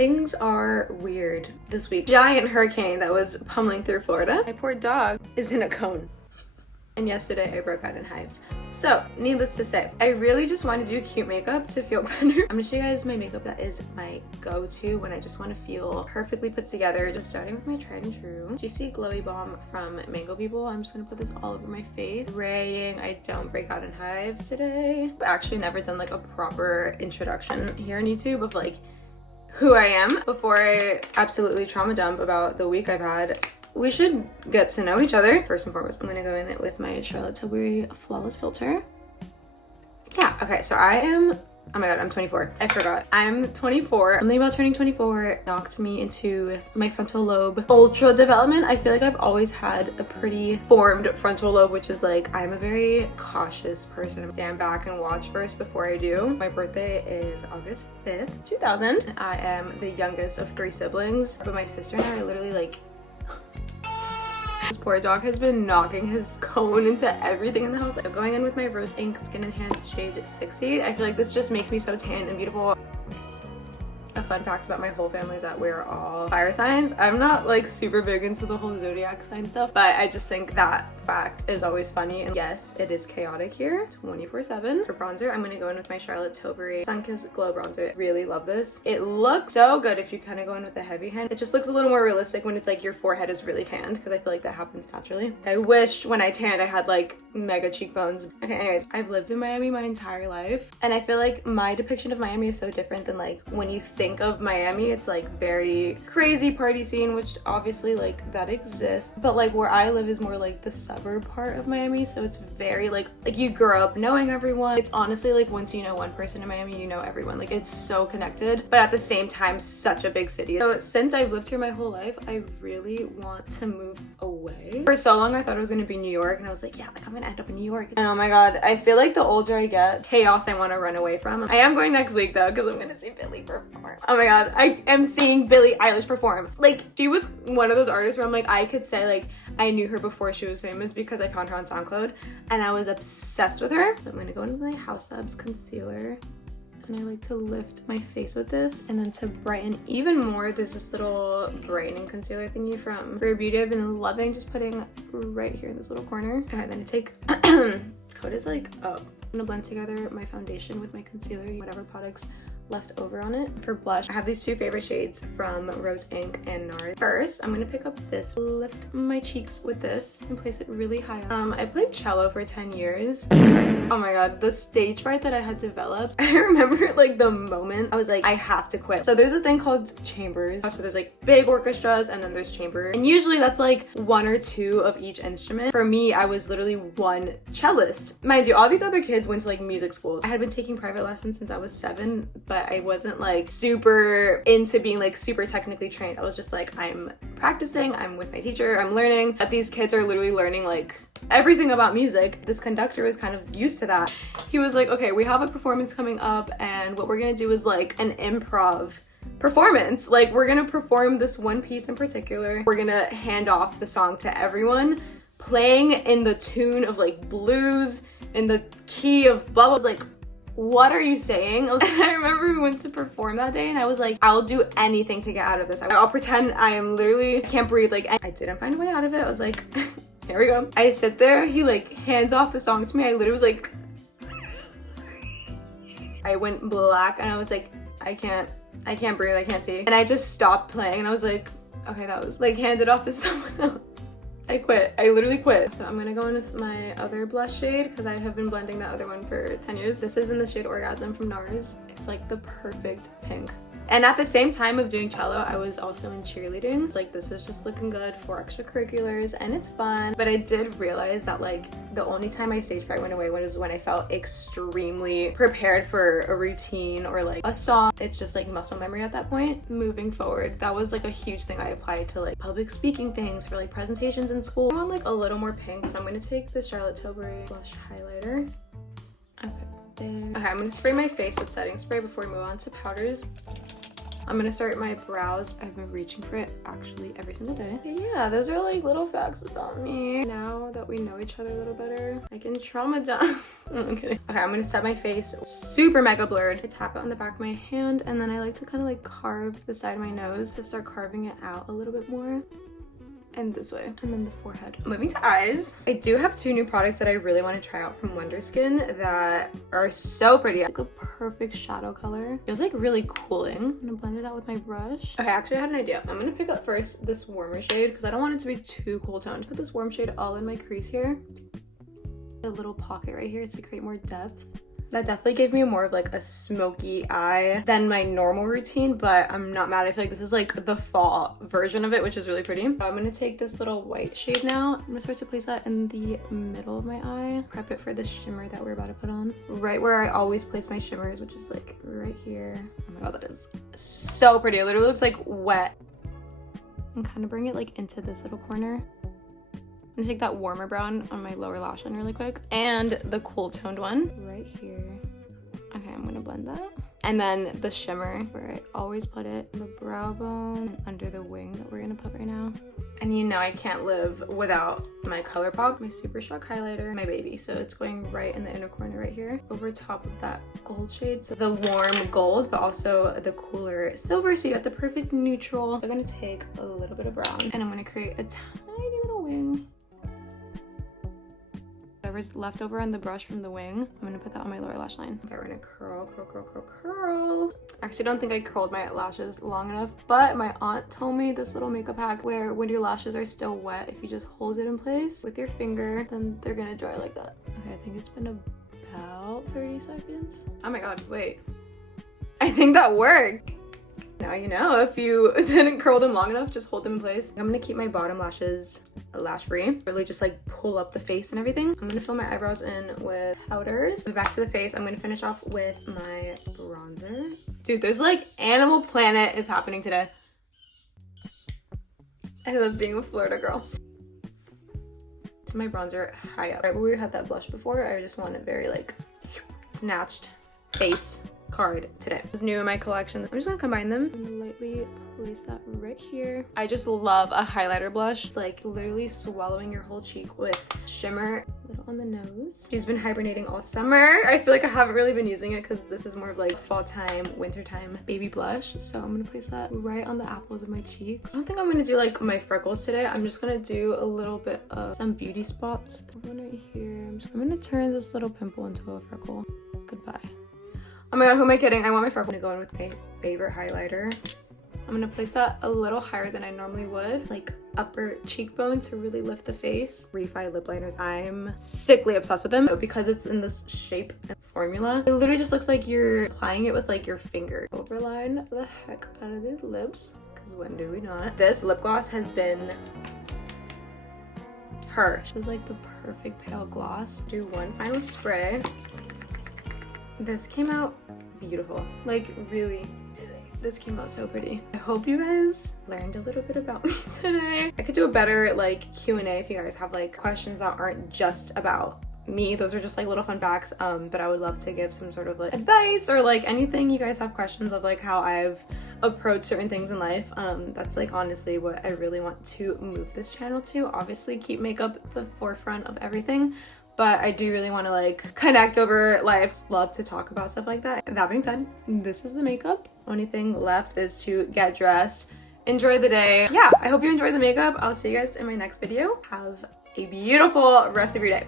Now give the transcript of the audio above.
Things are weird this week. Giant hurricane that was pummeling through Florida. My poor dog is in a cone. And yesterday I broke out in hives. So, needless to say, I really just want to do cute makeup to feel better. I'm gonna show you guys my makeup that is my go-to when I just want to feel perfectly put together. Just starting with my tried and true GC Glowy Balm from Mango People. I'm just gonna put this all over my face. Praying I don't break out in hives today. I've actually never done like a proper introduction here on YouTube of like who I am before I absolutely trauma dump about the week I've had. We should get to know each other. First and foremost, I'm gonna go in it with my Charlotte Tilbury Flawless Filter. Yeah, okay, so I am, oh my god, I'm 24. I forgot. I'm 24. Something about turning 24 knocked me into my frontal lobe ultra development. I feel like I've always had a pretty formed frontal lobe, which is like, I'm a very cautious person. I stand back and watch first before I do. My birthday is August 5th, 2000. I am the youngest of 3 siblings, but my sister and I are literally like, this poor dog has been knocking his cone into everything in the house. So going in with my Rose Ink Skin Enhanced Shade 60. I feel like this just makes me so tan and beautiful. A fun fact about my whole family is that we're all fire signs. I'm not like super big into the whole zodiac sign stuff, but I just think that fact is always funny. And yes, it is chaotic here 24/7. For bronzer, I'm gonna go in with my Charlotte Tilbury Sunkissed Glow Bronzer. Really love this. It looks so good if you kind of go in with a heavy hand. It just looks a little more realistic when it's like your forehead is really tanned, because I feel like that happens naturally. I wished when I tanned I had like mega cheekbones. Okay, anyways, I've lived in Miami my entire life, and I feel like my depiction of Miami is so different than like when you think of Miami. It's like very crazy party scene, which obviously like that exists, but like where I live is more like the suburb part of Miami, so it's very like you grow up knowing everyone. It's honestly like once you know one person in Miami, you know everyone. Like it's so connected, but at the same time such a big city. So since I've lived here my whole life, I really want to move away. For so long I thought it was gonna be New York, and I was like, yeah, like I'm gonna end up in New York. And oh my god, I feel like the older I get, chaos I want to run away from. I am going next week though, because I'm gonna see Billie perform. Oh my god, I am seeing Billie Eilish perform. Like, she was one of those artists where I'm like, I could say like I knew her before she was famous because I found her on SoundCloud and I was obsessed with her. So I'm gonna go into my House Subs concealer, and I like to lift my face with this. And then to brighten even more, there's this little brightening concealer thingy from Rare Beauty. I've been loving just putting right here in this little corner. Okay, then I take, code is like, oh. I'm gonna blend together my foundation with my concealer, whatever products left over on it. For blush, I have these 2 favorite shades from Rose Ink and NARS. First, I'm gonna pick up this, lift my cheeks with this, and place it really high up. I played cello for 10 years. Oh my god, the stage fright that I had developed. I remember like the moment I was like, I have to quit. So there's a thing called chambers. So there's like big orchestras and then there's chambers. And usually that's like 1 or 2 of each instrument. For me, I was literally one cellist. Mind you, all these other kids went to like music schools. I had been taking private lessons since I was 7, but I wasn't like super into being like super technically trained. I was just like, I'm practicing, I'm with my teacher, I'm learning. But these kids are literally learning like everything about music. This conductor was kind of used to that. He was like, okay, we have a performance coming up, and what we're gonna do is like an improv performance. Like, we're gonna perform this one piece in particular. We're gonna hand off the song to everyone, playing in the tune of like blues, in the key of blah blah. I was like, what are you saying? I remember we went to perform that day and I was like, I'll do anything to get out of this. I'll pretend I am literally, I can't breathe. Like, I didn't find a way out of it. I was like, here we go. I sit there, he like hands off the song to me. I literally was like, I went black and I was like, I can't breathe, I can't see. And I just stopped playing and I was like, okay, that was like handed off to someone else. I quit. I literally quit. So I'm gonna go in with my other blush shade because I have been blending that other one for 10 years. This is in the shade Orgasm from NARS. It's like the perfect pink. And at the same time of doing cello, I was also in cheerleading. It's like, this is just looking good for extracurriculars and it's fun. But I did realize that like the only time my stage fright went away was when I felt extremely prepared for a routine or like a song. It's just like muscle memory at that point. Moving forward, that was like a huge thing I applied to like public speaking things for like presentations in school. I want like a little more pink, so I'm gonna take the Charlotte Tilbury blush highlighter. Okay, there. Okay, I'm gonna spray my face with setting spray before we move on to powders. I'm gonna start my brows. I've been reaching for it actually every single day. Yeah, those are like little facts about me. Now that we know each other a little better, I can trauma dump. I'm kidding. Okay, I'm gonna set my face super mega blurred. I tap it on the back of my hand, and then I like to kind of like carve the side of my nose to start carving it out a little bit more. And this way, and then the forehead. Moving to eyes, I do have two new products that I really want to try out from Wonderskin that are so pretty. Like a perfect shadow color. Feels like really cooling. I'm gonna blend it out with my brush. Okay, actually I had an idea. I'm gonna pick up first this warmer shade because I don't want it to be too cool toned. Put this warm shade all in my crease here. A little pocket right here to create more depth. That definitely gave me more of like a smoky eye than my normal routine, but I'm not mad. I feel like this is like the fall version of it, which is really pretty. So I'm gonna take this little white shade now. I'm gonna start to place that in the middle of my eye. Prep it for the shimmer that we're about to put on. Right where I always place my shimmers, which is like right here. Oh my god, that is so pretty. It literally looks like wet. And kind of bring it like into this little corner. I'm gonna take that warmer brown on my lower lash line really quick and the cool toned one right here. Okay, I'm gonna blend that. And then the shimmer where I always put it, the brow bone and under the wing that we're gonna put right now. And you know I can't live without my Colourpop, my Supershock highlighter, my baby. So it's going right in the inner corner right here over top of that gold shade. So the warm gold, but also the cooler silver. So you got the perfect neutral. So I'm gonna take a little bit of brown and I'm gonna create a tiny little wing. Whatever's left over on the brush from the wing, I'm gonna put that on my lower lash line. Okay, we're gonna curl, curl, curl, curl, curl. Actually, I don't think I curled my lashes long enough, but my aunt told me this little makeup hack where when your lashes are still wet, if you just hold it in place with your finger, then they're gonna dry like that. Okay, I think it's been about 30 seconds. Oh my god, wait. I think that worked. Now you know, if you didn't curl them long enough, just hold them in place. I'm gonna keep my bottom lashes lash free. Really just like pull up the face and everything. I'm gonna fill my eyebrows in with powders. Back to the face, I'm gonna finish off with my bronzer. Dude, there's like Animal Planet is happening today. I love being a Florida girl. This is my bronzer high up. Right where we had that blush before, I just want it very like snatched face card today. It's new in my collection. I'm just gonna combine them and lightly place that right here. I just love a highlighter blush. It's like literally swallowing your whole cheek with shimmer. A little on the nose. She's been hibernating all summer. I feel like I haven't really been using it because this is more of like fall time, winter time baby blush. So I'm gonna place that right on the apples of my cheeks. I don't think I'm gonna do like my freckles today. I'm just gonna do a little bit of some beauty spots. One right here. I'm gonna turn this little pimple into a freckle. Goodbye. Oh my god, who am I kidding? I want my freckle to go in with my favorite highlighter. I'm gonna place that a little higher than I normally would, like upper cheekbone to really lift the face. Refi lip liners, I'm sickly obsessed with them because it's in this shape and formula. It literally just looks like you're applying it with like your finger. Overline the heck out of these lips, because when do we not? This lip gloss has been her. She's like the perfect pale gloss. Do one final spray. This came out beautiful. Like really, this came out so pretty. I hope you guys learned a little bit about me today. I could do a better like Q&A if you guys have like questions that aren't just about me. Those are just like little fun facts, but I would love to give some sort of like advice or like anything you guys have questions of, like how I've approached certain things in life. That's like honestly what I really want to move this channel to. Obviously keep makeup at the forefront of everything, but I do really want to like connect over life. Just love to talk about stuff like that. That being said, this is the makeup. Only thing left is to get dressed, enjoy the day. Yeah, I hope you enjoyed the makeup. I'll see you guys in my next video. Have a beautiful rest of your day.